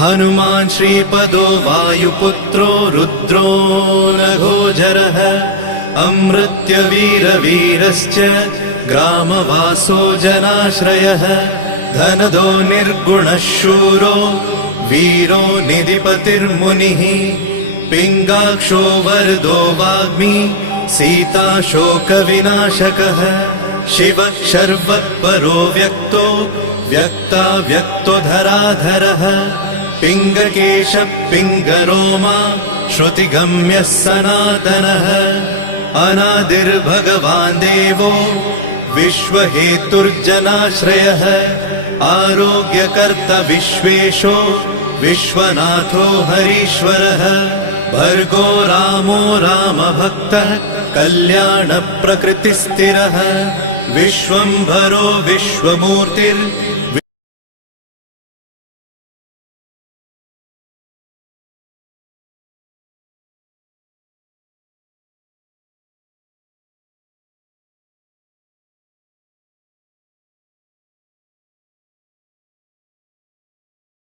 हनुमान् श्रीपदो वायुपुत्रो रुद्रो नघोजरः अमृत्यवीरवीरश्च ग्रामवासो जनाश्रयः धनदो निर्गुणः शूरो वीरो निधिपतिर्मुनिः पिङ्गाक्षो वरदो वाग्मी सीताशोकविनाशकः शिवः शर्वत्परो व्यक्तो व्यक्तो धराधरः पिङ्गकेशः पिङ्गरोमा श्रुतिगम्यः सनातनः अनादिर्भगवान् देवो विश्वहेतुर्जनाश्रयः आरोग्यकर्ता विश्वेशो विश्वनाथो हरीश्वरः भर्गो रामो रामभक्तः कल्याणप्रकृतिस्थिरः विश्वम्भरो विश्वमूर्तिर्विश्वरूपो